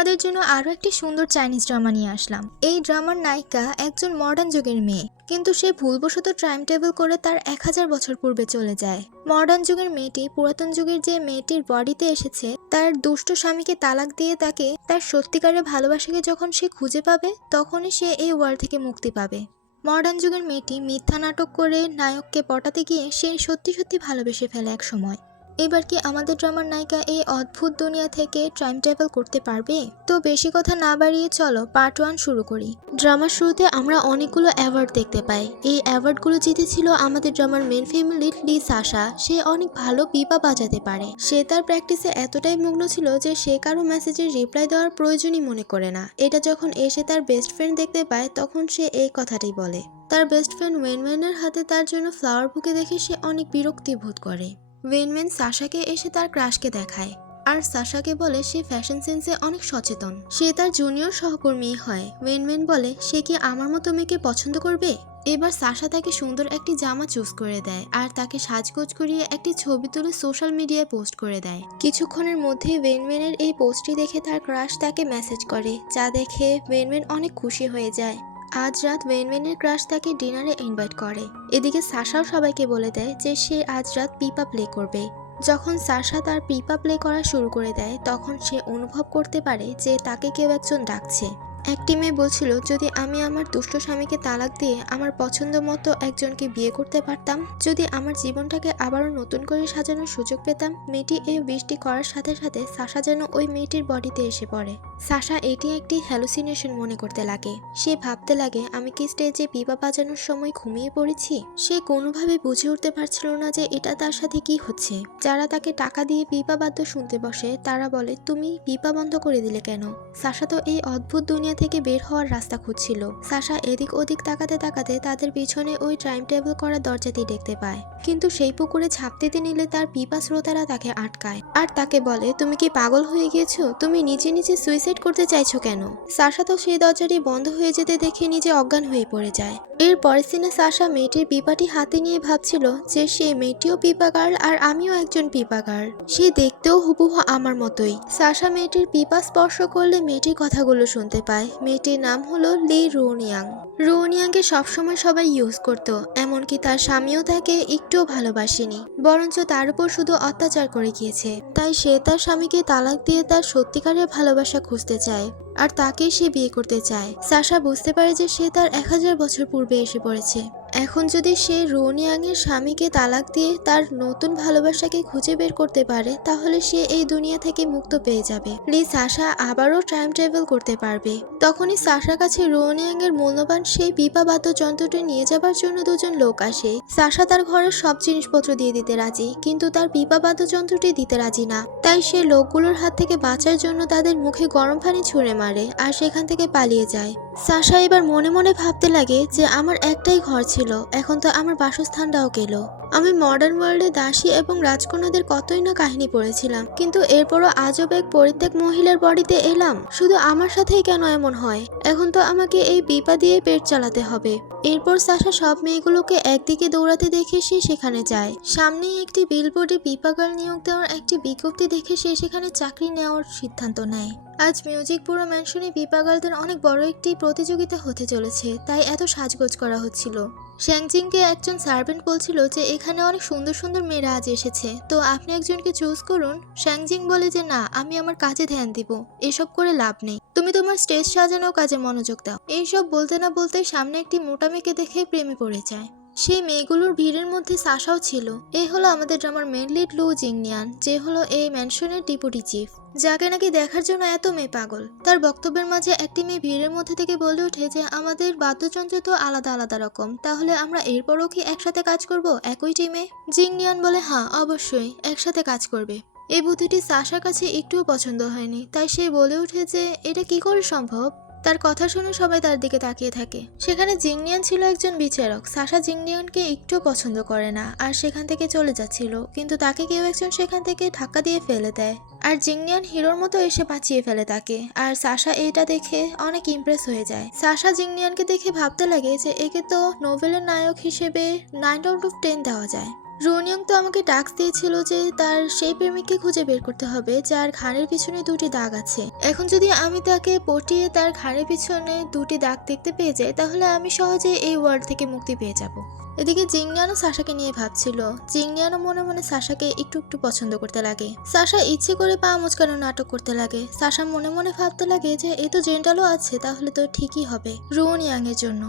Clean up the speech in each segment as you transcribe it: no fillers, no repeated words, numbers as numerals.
তোমাদের জন্য আরো একটি সুন্দর চাইনিজ ড্রামা নিয়ে আসলাম। এই ড্রামার নায়িকা একজন মডার্ন যুগের মেয়ে, কিন্তু সে ভুলবশত টাইম টেবিল করে তার 1000 বছর পূর্বে চলে যায়। মডার্ন যুগের মেয়েটি পুরাতন যুগের যে মেয়েটির বডিতে এসেছে তার দুষ্ট স্বামীকে তালাক দিয়ে তাকে তার সত্যিকারের ভালোবাসাকে যখন সে খুঁজে পাবে তখনই সে এই ওয়ার্ল্ড থেকে মুক্তি পাবে। মডার্ন যুগের মেয়েটি মিথ্যা নাটক করে নায়ককে পটাতে গিয়ে সে সত্যি সত্যি ভালোবেসে ফেলে এক সময়। এবার কি আমাদের ড্রামার নায়িকা এই অদ্ভুত দুনিয়া থেকে টাইম ট্রাভেল করতে পারবে? তো বেশি কথা না বাড়িয়ে চলো পার্ট 1 শুরু করি। ড্রামার শুরুতে আমরা অনেকগুলো অ্যাওয়ার্ড দেখতে পাই। এই অ্যাওয়ার্ডগুলো জিতেছিল আমাদের ড্রামার মেন ফ্যামিলির লি সাশা। সে অনেক ভালো পিপা বাজাতে পারে। সে তার প্র্যাকটিসে এতটাই মগ্ন ছিল যে সে কারো মেসেজের রিপ্লাই দেওয়ার প্রয়োজনই মনে করে না। এটা যখন এসে তার বেস্ট ফ্রেন্ড দেখতে পায় তখন সে এই কথাটাই বলে। তার বেস্ট ফ্রেন্ড ওয়েনওয়েনের হাতে তার জন্য ফ্লাওয়ার বুকে দেখে সে অনেক বিরক্তি বোধ করে। ওয়েনওয়েন সাশাকে এসে তার ক্রাশকে দেখায় আর সাশাকে বলে সে ফ্যাশন সেন্সে অনেক সচেতন। সে তার জুনিয়র সহকর্মী হয়। ওয়েনওয়েন বলে সে কি আমার মতো মেয়েকে পছন্দ করবে। এবার সাশা তাকে সুন্দর একটি জামা চুজ করে দেয় আর তাকে সাজগোজ করিয়ে একটি ছবি তুলে সোশ্যাল মিডিয়ায় পোস্ট করে দেয়। কিছুক্ষণের মধ্যেই ওয়েনওয়েনের এই পোস্টটি দেখে তার ক্রাশ তাকে মেসেজ করে, যা দেখে ওয়েনওয়েন অনেক খুশি হয়ে যায়। আজ রাত ওয়েনওয়েনের ক্রাশ তাকে ডিনারে ইনভাইট করে। এদিকে সাশাও সবাইকে বলে দেয় যে সে আজ রাত পিপা প্লে করবে। যখন সাশা তার পিপা প্লে করা শুরু করে দেয় তখন সে অনুভব করতে পারে যে তাকে কেউ একজন ডাকছে। একটি মেয়ে বলছিল, যদি আমি আমার দুষ্ট স্বামীকে তালাক দিয়ে আমার পছন্দ মতো একজনকে বিয়ে করতে পারতাম, যদি আমার জীবনটাকে আবারও নতুন করে সাজানোর সুযোগ পেতাম। মেয়েটি এই উইশটি করার সাথে সাথে সাশা যেন ওই মেয়েটির বডিতে এসে পড়ে। সাশা এটি একটি হ্যালুসিনেশন মনে করতে লাগে। সে ভাবতে লাগে, আমি কি স্টেজে পিপা বাজানোর সময় ঘুমিয়ে পড়েছি? সে কোনোভাবে বুঝে উঠতে পারছিল না যে এটা তার সাথে কি হচ্ছে। যারা তাকে টাকা দিয়ে পিপা বাদ্য শুনতে বসে তারা বলে, তুমি পিপা বন্ধ করে দিলে কেন? সাশা তো এই অদ্ভুত দুনিয়া থেকে বের হওয়ার রাস্তা খুঁজছিল। সাশা এদিক ওদিক তাকাতে তাকাতে তাদের পিছনে ওই টাইম টেবিল করা দরজাটি দেখতে পায়, কিন্তু সেই পুকুরে ঝাঁপ দিতে নিলে তার পিপা শ্রোতারা তাকে আটকায় আর তাকে বলে, তুমি কি পাগল হয়ে গিয়েছো? তুমি নিজে নিজে সুইসাইড করতে চাইছো কেন? সাশা তো সেই দরজাটি বন্ধ হয়ে যেতে দেখে নিজে অজ্ঞান হয়ে পড়ে যায়। এর পরের সিনে সাশা মেয়েটির পিপাটি হাতে নিয়ে ভাবছিল যে সে মেয়েটিও পিপা গার্ল আর আমিও একজন পিপা গার্ল। সে দেখতেও হুবহু আমার মতোই। সাশা মেয়েটির পিপা স্পর্শ করলে মেয়েটির কথাগুলো শুনতে পায়। মেয়েটির নাম হলো লি রুনিয়াং। রুনিয়াংকে সবসময় সবাই ইউজ করতো, এমনকি তার স্বামীও তাকে একটুও ভালোবাসেনি, বরঞ্চ তার উপর শুধু অত্যাচার করে গিয়েছে। তাই সে তার স্বামীকে তালাক দিয়ে তার সত্যিকারের ভালোবাসা খুঁজতে চায় আর তাকেই সে বিয়ে করতে চায়। সাশা বুঝতে পারে যে সে তার 1000 বছর পূর্বে এসে পড়েছে। এখন যদি সে রুনিয়াং এর স্বামীকে তালাক দিয়ে তার নতুন ভালোবাসাকে খুঁজে বের করতে পারে তাহলে সে এই দুনিয়া থেকে মুক্ত পেয়ে যাবে। লি সাশা আবারও টাইম ট্রাভেল করতে পারবে। তখনই সাশার কাছে রুনিয়াং এর মূল্যবান সেই পিপা বাদ্যযন্ত্রটি নিয়ে যাবার জন্য দুজন লোক আসে। সাশা তার ঘরের সব জিনিসপত্র দিয়ে দিতে রাজি, কিন্তু তার পিপা বাদ্যযন্ত্রটি দিতে রাজি না। তাই সে লোকগুলোর হাত থেকে বাঁচার জন্য তাদের মুখে গরম পানি ছুঁড়ে মারে আর সেখান থেকে পালিয়ে যায়। সাশা এবার মনে মনে ভাবতে লাগে যে আমার একটাই ঘর ছিল, এখন তো আমার বাসস্থানটাও গেল। আমি মডার্ন ওয়ার্ল্ডে দাসী এবং রাজকন্যাদের কতই না কাহিনী পড়েছিলাম, কিন্তু এরপরও আজব এক পরিত্যাগ মহিলার বডিতে এলাম। শুধু আমার সাথেই কেন এমন হয়? এখন তো আমাকে এই পিপা দিয়ে পেট চালাতে হবে। এরপর সাশা সব মেয়েগুলোকে একদিকে দৌড়াতে দেখে সে সেখানে যায়। সামনেই একটি বিলবোর্ডে পিপা গার্ল নিয়োগ দেওয়ার একটি বিজ্ঞপ্তি দেখে সে সেখানে চাকরি নেওয়ার সিদ্ধান্ত নেয়। আজ মিউজিক পুরো ম্যানশনে পিপা গার্লদের অনেক বড় একটি প্রতিযোগিতা হতে চলেছে, তাই এত সাজগোজ করা হচ্ছিল। শ্যাংজিংকে একজন সার্ভেন্ট বলছিল যে এখানে অনেক সুন্দর সুন্দর মেয়েরা আজ এসেছে, তো আপনি একজনকে চুজ করুন। শ্যাংজিং বলে যে না, আমি আমার কাজে ধ্যান দিব, এসব করে লাভ নেই, তুমি তোমার স্টেজ সাজানোর কাজে মনোযোগ দাও। এইসব বলতে না বলতে সামনে একটি মোটা মেয়েকে দেখে প্রেমে পড়ে যায়। সেই মেয়েগুলোর ভিড়ের মধ্যে সাশাও ছিল। এই হলো আমাদের ড্রামার মেন লিড লু জিংনিয়ান, যে হলো এই ম্যানশনের ডেপুটি চিফ, যাকে নাকি দেখার জন্য এত মেয়ে পাগল। তার বক্তব্যের মাঝে একটি মেয়ে ভিড়ের মধ্যে থেকে বলে ওঠে যে আমাদের বাদ্যযন্ত্র তো আলাদা আলাদা রকম, তাহলে আমরা এরপরও কি একসাথে কাজ করব একই টিমে? জিংনিয়ান বলে হ্যাঁ অবশ্যই একসাথে কাজ করবে। এই বুদ্ধিটি সাশার কাছে একটুও পছন্দ হয়নি, তাই সে বলে ওঠে যে এটা কি করে সম্ভব। তার কথা শুনে সবাই তার দিকে তাকিয়ে থাকে। সেখানে জিংনিয়ান ছিল একজন বিচারক। সাশা জিংনিয়ানকে একটুও পছন্দ করে না আর সেখান থেকে চলে যাচ্ছিল, কিন্তু তাকে কেউ একজন সেখান থেকে ধাক্কা দিয়ে ফেলে দেয় আর জিংনিয়ান হিরোর মতো এসে বাঁচিয়ে ফেলে তাকে। আর সাশা এটা দেখে অনেক ইমপ্রেস হয়ে যায়। সাশা জিংনিয়ানকে দেখে ভাবতে লাগে যে একে তো নোভেলের নায়ক হিসেবে 9 আউট অফ 10 দেওয়া যায়। রুনিয়ং তো আমাকে টাস্ক দিয়েছিল যে তার সেই প্রেমিককে খুঁজে বের করতে হবে যার ঘাড়ের পিছনে 2টি দাগ আছে। এখন যদি আমি তাকে পটিয়ে তার ঘাড়ের পিছনে 2টি দাগ দেখতে পেয়ে যাই তাহলে আমি সহজে এই ওয়ার্ল্ড থেকে মুক্তি পেয়ে যাব। এদিকে জিংনিয়ানও সাশাকে নিয়ে ভাবছিল। জিংনিয়ানও মনে মনে সাশাকে একটু একটু পছন্দ করতে লাগে। সাশা ইচ্ছে করে পা মুচকানো নাটক করতে লাগে। সাশা মনে মনে ভাবতে লাগে যে এ তো জেন্টালও আছে, তাহলে তো ঠিকই হবে রুনিয়াং এর জন্য।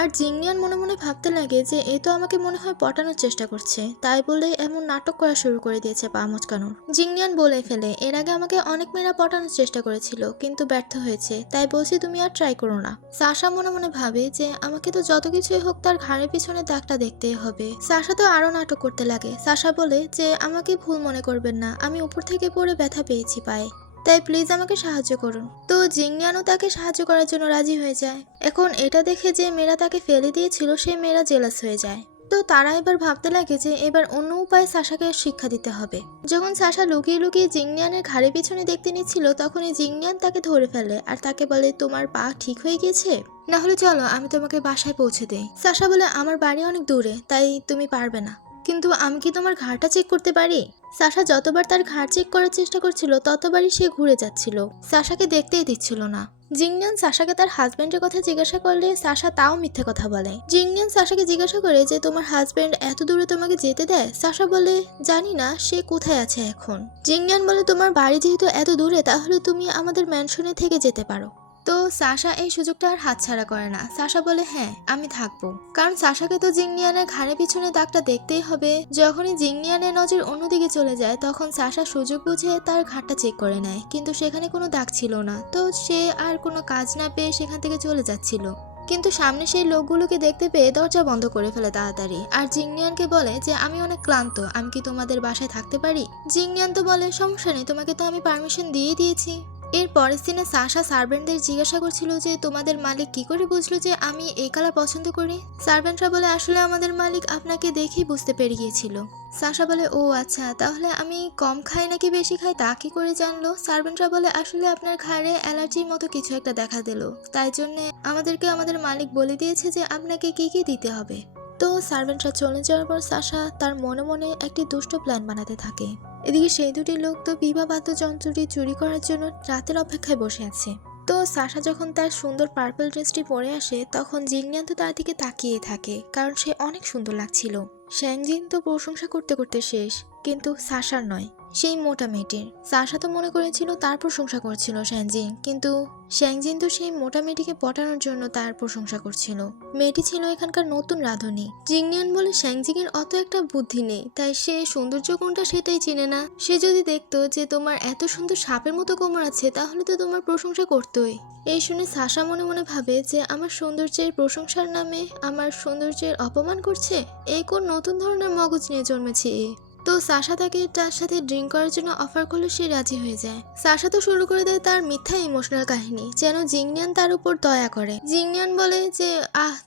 আর জিংনিয়ান মনে মনে ভাবতে লাগে যে এ তো আমাকে মনে হয় পটানোর চেষ্টা করছে, তাই বলে এমন নাটক করা শুরু করে দিয়েছে পা মুচকানোর। জিংনিয়ান বলে ফেলে, এর আগে আমাকে অনেক মেয়েরা পটানোর চেষ্টা করেছিল কিন্তু ব্যর্থ হয়েছে, তাই বলছি তুমি আর ট্রাই করো না। সাশা মনে মনে ভাবে যে আমাকে তো যত কিছুই হোক তার ঘাড়ের পিছনে দাগটা দেখতেই হবে। সাশা তো আরো নাটক করতে লাগে। সাশা বলে যে আমাকে ভুল মনে করবেন না, আমি উপর থেকে পড়ে ব্যথা পেয়েছি পায়ে, তাই প্লিজ আমাকে সাহায্য করুন। তো জিংনিয়ানও তাকে সাহায্য করার জন্য রাজি হয়ে যায়। এখন এটা দেখে যে মেয়েরা তাকে ফেলে দিয়েছিল সেই মেয়েরা জেলাস হয়ে যায়। তো তারা এবার ভাবতে লাগে যে এবার অন্য উপায়ে সাশাকে শিক্ষা দিতে হবে। যখন সাশা লুকিয়ে লুকিয়ে জিংনিয়ানের ঘাড়ের পিছনে দেখতে নিচ্ছিল তখনই জিংনিয়ান তাকে ধরে ফেলে আর তাকে বলে তোমার পা ঠিক হয়ে গেছে, না হলে চলো আমি তোমাকে বাসায় পৌঁছে দেই। সাশা বলে আমার বাড়ি অনেক দূরে, তাই তুমি পারবে না, কিন্তু আমি কি তোমার ঘাড়টা চেক করতে পারি? সাশা যতবার তার ঘাড় চেক করার চেষ্টা করছিল ততবারই সে ঘুরে যাচ্ছিল, সাশাকে দেখতেই দিচ্ছিল না। জিংনিয়ান সাশাকে তার হাজবেন্ডের কথা জিজ্ঞাসা করলে সাশা তাও মিথ্যে কথা বলে। জিংনিয়ান সাশাকে জিজ্ঞাসা করে যে তোমার হাজবেন্ড এত দূরে তোমাকে যেতে দেয়? সাশা বলে জানি না, সে কোথায় আছে এখন। জিংনিয়ান বলে তোমার বাড়ি যেহেতু এত দূরে তাহলে তুমি আমাদের ম্যানশনে থেকে যেতে পারো। তো সাশা এই সুযোগটা আর হাতছাড়া করে না। সাশা বলে হ্যাঁ আমি থাকবো, কারণ সাশাকে তো জিংনিয়ানের ঘাড়ের পিছনে দাগটা দেখতেই হবে। যখনই জিংনিয়ানের নজর অন্যদিকে চলে যায় তখন সাশা সুযোগ বুঝে তার ঘাড়টা চেক করে নেয়, কিন্তু সেখানে কোনো দাগ ছিল না। তো সে আর কোনো কাজ না পেয়ে সেখান থেকে চলে যাচ্ছিল, কিন্তু সামনে সেই লোকগুলোকে দেখতে পেয়ে দরজা বন্ধ করে ফেলে তাড়াতাড়ি। আর জিংনিয়ানকে বলে যে আমি অনেক ক্লান্ত, আমি কি তোমাদের বাসায় থাকতে পারি? জিংনিয়ান তো বলে সমস্যা নেই, তোমাকে তো আমি পারমিশন দিয়ে দিয়েছি। এর পরের দিনে সাশা সার্ভেন্টদের জিজ্ঞাসা করছিল যে তোমাদের মালিক কি করে বুঝলো যে আমি এই কালার পছন্দ করি? সার্ভেন্টরা বলে আসলে আমাদের মালিক আপনাকে দেখেই বুঝতে পেরে গিয়েছিল। সাশা বলে ও আচ্ছা, তাহলে আমি কম খাই নাকি বেশি খাই তা কি করে জানলো? সার্ভেন্টরা বলে আসলে আপনার ঘাড়ে অ্যালার্জির মতো কিছু একটা দেখা দিল, তাই জন্য আমাদেরকে আমাদের মালিক বলে দিয়েছে যে আপনাকে কি কি দিতে হবে। তো সার্ভেন্টরা চলে যাওয়ার পর সাশা তার মনে মনে একটি দুষ্ট প্ল্যান বানাতে থাকে। এদিকে সেই দুটি লোক তো বিবাহ বাদ্যযন্ত্রটি চুরি করার জন্য রাতের অপেক্ষায় বসে আছে। তো সাশা যখন তার সুন্দর পার্পল ড্রেসটি পরে আসে তখন জিংনিয়ান তো তার দিকে তাকিয়ে থাকে, কারণ সে অনেক সুন্দর লাগছিল। শ্যাংজিন তো প্রশংসা করতে করতে শেষ, কিন্তু সাশার নয়, সেই মোটা মেয়েটির। সাশা তো মনে করেছিল তার প্রশংসা করছিল শ্যাংজিন, কিন্তু শ্যাংজিন তো সেই মোটা মেয়েটিকে পটানোর জন্য তার প্রশংসা করছিল। মেয়েটি ছিল এখানকার নতুন রাঁধুনি। জিংনিয়ান বলে শ্যাংজিং এর অত একটা বুদ্ধি নেই, তাই সে সৌন্দর্য কোনটা সেটাই চিনে না। সে যদি দেখতো যে তোমার এত সুন্দর সাপের মতো কোমর আছে তাহলে তো তোমার প্রশংসা করতোই। এই শুনে সাশা মনে মনে ভাবে যে আমার সৌন্দর্যের প্রশংসার নামে আমার সৌন্দর্যের অপমান করছে, এই কোন নতুন ধরনের মগজ নিয়ে জন্মেছে এ। তো সাশা তাকে তার সাথে ড্রিঙ্ক করার জন্য অফার করলে সে রাজি হয়ে যায়। সাশা তো শুরু করে দেয় তার মিথ্যা ইমোশনাল কাহিনী, যেন জিংনিয়ান তার উপর দয়া করে। জিংনিয়ান বলে যে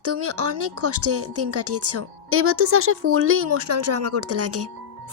তুমি অনেক কষ্টে দিন কাটিয়েছো। এবার তো সাশা ফুললি ইমোশনাল ড্রামা করতে লাগে।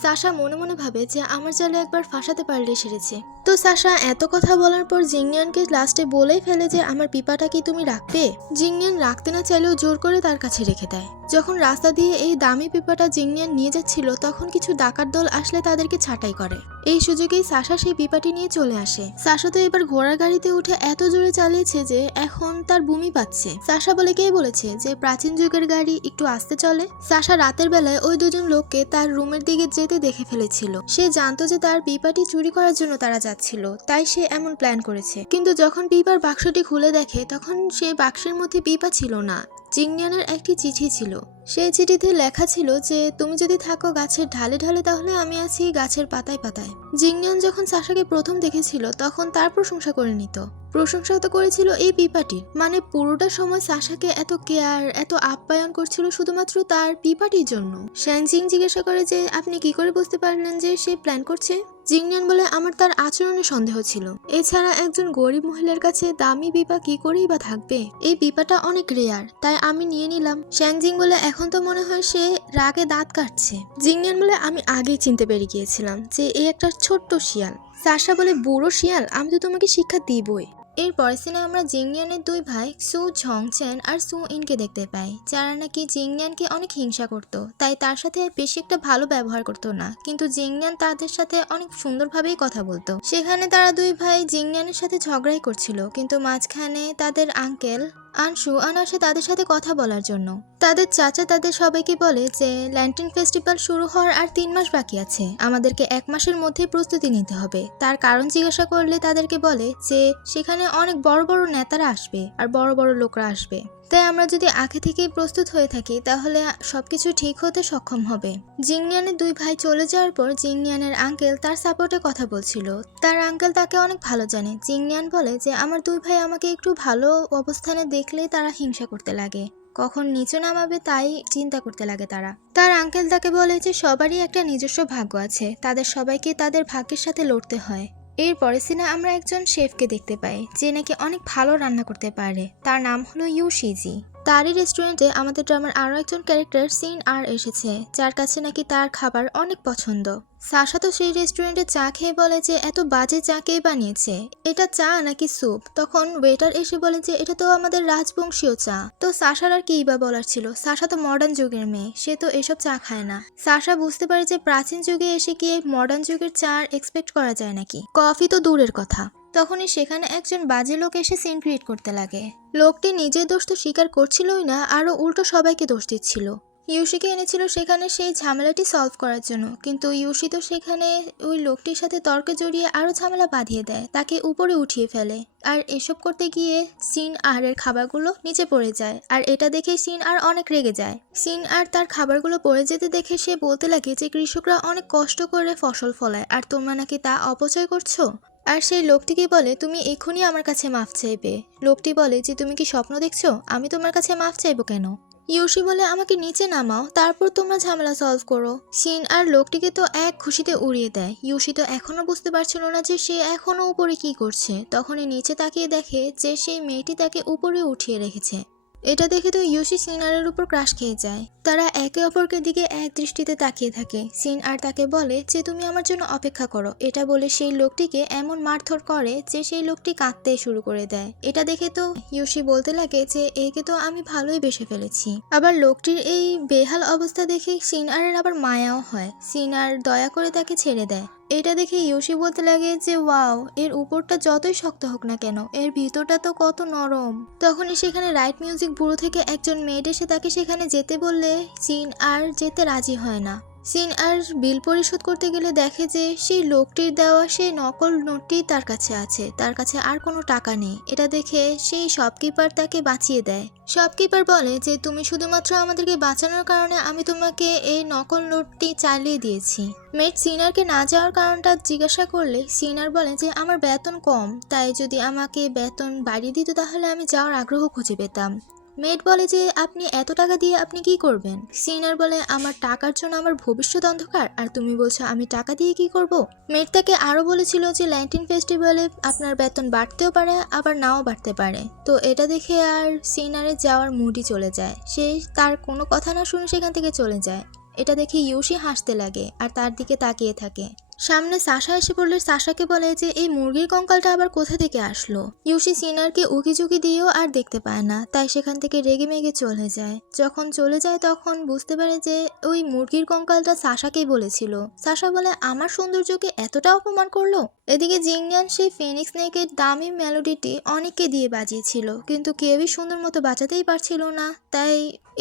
সাশা মনে মনে ভাবে যে আমার জালে একবার ফাঁসাতে পারলে সেরেছে। তো সাশা এত কথা বলার পর জিংনিয়ানকে লাস্টে বলেই ফেলে যে আমার পিপাটা কি তুমি রাখবে? জিংনিয়ান রাখতে না চাইলেও জোর করে তার কাছে রেখে দেয়। যখন রাস্তা দিয়ে এই দামি পিপাটা জিংনিয়ান নিয়ে যাচ্ছিল তখন কিছু ডাকাত দল আসলে তাদেরকে ছাঁটাই করে। এই সুযোগেই সাশা সেই পিপাটি নিয়ে চলে আসে। সাশা তো এবার ঘোড়ার গাড়িতে উঠে এত জোরে চালিয়েছে যে এখন তার বমি পাচ্ছে। সাশা বলে কে বলেছে যে প্রাচীন যুগের গাড়ি একটু আস্তে চলে? সাশা রাতের বেলায় ওই দুজন লোককে তার রুমের দিকে যেতে দেখে ফেলেছিল। সে জানতো যে তার পিপাটি চুরি করার জন্য তারা যাচ্ছিল, তাই সে এমন প্ল্যান করেছে। কিন্তু যখন পিপার বাক্সটি খুলে দেখে তখন সে বাক্সের মধ্যে পিপা ছিল না, জিংনিয়ানের একটি চিঠি ছিল। সেই চিঠিতে লেখা ছিল যে তুমি যদি থাকো গাছের ঢালে ঢালে তাহলে আমি আছি গাছের পাতায় পাতায়। জিংনিয়ান যখন সাশাকে প্রথম দেখেছিল তখন তার প্রশংসা করে নিত। প্রশংসা তো করেছিল এই পিপাটির, মানে পুরোটা সময় সাশাকে এত কেয়ার এত আপ্যায়ন করছিল শুধুমাত্র তার পিপাটির জন্য। শ্যানজিং জিজ্ঞাসা করে যে আপনি কি করে বুঝতে পারলেন যে সে প্ল্যান করছে? জিংনিয়ান বলে আমার তার আচরণে সন্দেহ ছিল, এছাড়া একজন গরিব মহিলার কাছে দামি পিপা কি করেই বা থাকবে? এই পিপাটা অনেক রেয়ার, তাই আমি নিয়ে নিলাম। শ্যানজিং বলে এখন তো মনে হয় সে রাগে দাঁত কাটছে। জিংনিয়ান বলে আমি আগেই চিনতে পেরে গিয়েছিলাম যে এই একটা ছোট্ট শিয়াল। সাশা বলে বুড়ো শিয়াল, আমি তো তোমাকে শিক্ষা দিবই। এর পরের সিনে আমরা জিংনিয়ানের দুই ভাই সু ঝংচেন আর সু ইনকে দেখতে পাই, যারা নাকি জিংনিয়ানকে অনেক হিংসা করত, তাই তার সাথে বেশি একটা ভালো ব্যবহার করতো না, কিন্তু জিংনিয়ান তাদের সাথে অনেক সুন্দরভাবেই কথা বলতো। সেখানে তারা দুই ভাই জিংনিয়ানের সাথে ঝগড়াই করছিল, কিন্তু মাঝখানে তাদের আঙ্কেল আনসু আসে তাদের সাথে কথা বলার জন্য। তাদের চাচা তাদের সবাইকে বলে যে ল্যান্টিন ফেস্টিভ্যাল শুরু হওয়ার আর 3 মাস বাকি আছে, আমাদেরকে 1 মাসের মধ্যে প্রস্তুতি নিতে হবে। তার কারণ জিজ্ঞাসা করলে তাদেরকে বলে যে সেখানে অনেক বড় বড় নেতারা আসবে আর বড় বড় লোকরা আসবে, তাই আমরা যদি আগে থেকেই প্রস্তুত হয়ে থাকি তাহলে সবকিছু ঠিক হতে সক্ষম হবে। জিংনিয়ানের দুই ভাই চলে যাওয়ার পর জিংনিয়ানের আঙ্কেল তার সাপোর্টে কথা বলছিল। তার আঙ্কেল তাকে অনেক ভালো জানে। জিংনিয়ান বলে যে আমার দুই ভাই আমাকে একটু ভালো অবস্থানে দেখলেই তারা হিংসা করতে লাগে, কখন নিচু নামাবে তাই চিন্তা করতে লাগে তারা। তার আঙ্কেল তাকে বলে যে সবারই একটা নিজস্ব ভাগ্য আছে, তাদের সবাইকে তাদের ভাগ্যের সাথে লড়তে হয়। এর পরের সিনে আমরা একজন শেফকে দেখতে পাই যে নাকি অনেক ভালো রান্না করতে পারে। তার নাম হলো ইউ শিজি। তারই রেস্টুরেন্টে আমাদের ড্রামার আরও একজন ক্যারেক্টার সিন আর এসেছে, যার কাছে নাকি তার খাবার অনেক পছন্দ। সাশা তো সেই রেস্টুরেন্টে চা খেয়ে বলে যে এত বাজে চা কে বানিয়েছে, এটা চা নাকি স্যুপ। তখন ওয়েটার এসে বলে যে এটা তো আমাদের রাজবংশীয় চা। তো সাশার আর কি বা বলার ছিল, সাশা তো মডার্ন যুগের মেয়ে, সে তো এসব চা খায় না। সাশা বুঝতে পারে যে প্রাচীন যুগে এসে কি মডার্ন যুগের চা এক্সপেক্ট করা যায় নাকি, কফি তো দূরের কথা। তখনই সেখানে একজন বাজে লোক এসে সিন ক্রিয়েট করতে লাগে। লোকটি নিজের দোষ তো স্বীকার করছিলই না, আরো উল্টো সবাইকে দোষ দিচ্ছিল। ইউশিকে এনেছিল সেখানে সেই ঝামেলাটি সলভ করার জন্য, কিন্তু ইউশি তো সেখানে ওই লোকটির সাথে তর্কে জড়িয়ে আরো ঝামেলা বাঁধিয়ে দেয়, তাকে উপরে উঠিয়ে ফেলে। আর এসব করতে গিয়ে সিন আর এর খাবারগুলো নিচে পড়ে যায়, আর এটা দেখে সিন আর অনেক রেগে যায়। সিন আর তার খাবারগুলো পড়ে যেতে দেখে সে বলতে লাগে যে কৃষকরা অনেক কষ্ট করে ফসল ফলায় আর তোমরা নাকি তা অপচয় করছো। আর সেই লোকটিকে বলে তুমি এখনই আমার কাছে মাফ চাইবে। লোকটি বলে যে তুমি কি স্বপ্ন দেখছো, আমি তোমার কাছে মাফ চাইবো কেন। ইউশি বলে আমাকে নিচে নামাও, তারপর তোমরা ঝামেলা সলভ করো। সিন আর লোকটিকে তো এক খুশিতে উড়িয়ে দেয়। ইউশি তো এখনো বুঝতে পারছিল না যে সে এখনো উপরে কি করছে। তখনই নিচে তাকিয়ে দেখে যে সেই মেয়েটি তাকে উপরে উঠিয়ে রেখেছে। এটা দেখে তো ইউশি সিনারের উপর ক্রাশ খেয়ে যায়। তারা একে অপরকে দিকে এক দৃষ্টিতে তাকিয়ে থাকে। সিন আর তাকে বলে যে তুমি আমার জন্য অপেক্ষা করো। এটা বলে সেই লোকটিকে এমন মারধর করে যে সেই লোকটি কাঁদতে শুরু করে দেয়। এটা দেখে তো ইউশি বলতে লাগে যে একে তো আমি ভালোই বেসে ফেলেছি। আবার লোকটির এই বেহাল অবস্থা দেখে সিন আর আবার মায়াও হয়। সিন আর দয়া করে তাকে ছেড়ে দেয়। এটা দেখে ইউশি বলতে লাগে যে ওয়াও, এর উপরটা যতই শক্ত হোক না কেন এর ভিতরটা তো কত নরম। তখনই সেখানে রাইট মিউজিক ব্যুরো থেকে একজন মেয়েড এসে তাকে সেখানে যেতে বললে সিন আর যেতে রাজি হয় না। সিন আর বিল পরিশোধ করতে গেলে দেখে যে সেই লোকটির দেওয়া সেই নকল নোটটি তার কাছে আছে, তার কাছে আর কোনো টাকা নেই। এটা দেখে সেই শপকিপার তাকে বাঁচিয়ে দেয়। শপকিপার বলে যে তুমি শুধুমাত্র আমাদেরকে বাঁচানোর কারণে আমি তোমাকে এই নকল নোটটি চালিয়ে দিয়েছি। মেট সিনারকে না যাওয়ার কারণটা জিজ্ঞাসা করলে সিনার বলে যে আমার বেতন কম, তাই যদি আমাকে বেতন বাড়িয়ে দিত তাহলে আমি যাওয়ার আগ্রহ খুঁজে পেতাম। মেট বলে যে আপনি এত টাকা দিয়ে আপনি কি করবেন। সিনার বলে আমার টাকার জন্য আমার ভবিষ্যৎ অন্ধকার, আর তুমি বলছো আমি টাকা দিয়ে কি করব। মেট তাকে আরো বলেছিল যে ল্যান্টিন ফেস্টিভ্যালে আপনার বেতন বাড়তেও পারে আবার নাও বাড়তে পারে। তো এটা দেখে আর সিনারের যাওয়ার মুডই চলে যায়। সে তার কোনো কথা না শুনে সেখান থেকে চলে যায়। এটা দেখে ইউশি হাসতে লাগে আর তার দিকে তাকিয়ে থাকে। সামনে সাশা এসে পড়লে সাশাকে বলে যে এই মুরগির কঙ্কালটা আবার কোথা থেকে আসলো। ইউশি সিনারকে উকিঝুঁকি দিয়েও আর দেখতে পায় না, তাই সেখান থেকে রেগে মেগে চলে যায়। যখন চলে যায় তখন বুঝতে পারে যে ওই মুরগির কঙ্কালটা সাশাকেই বলেছিল। সাশা বলে আমার সৌন্দর্যকে এতটা অপমান করলো। এদিকে জিংনিয়ান সেই ফিনিক্স নেকের দামি মেলোডিটি অনেককে দিয়ে বাজিয়েছিল, কিন্তু কেউই সুন্দর মতো বাজাতেই পারছিল না। তাই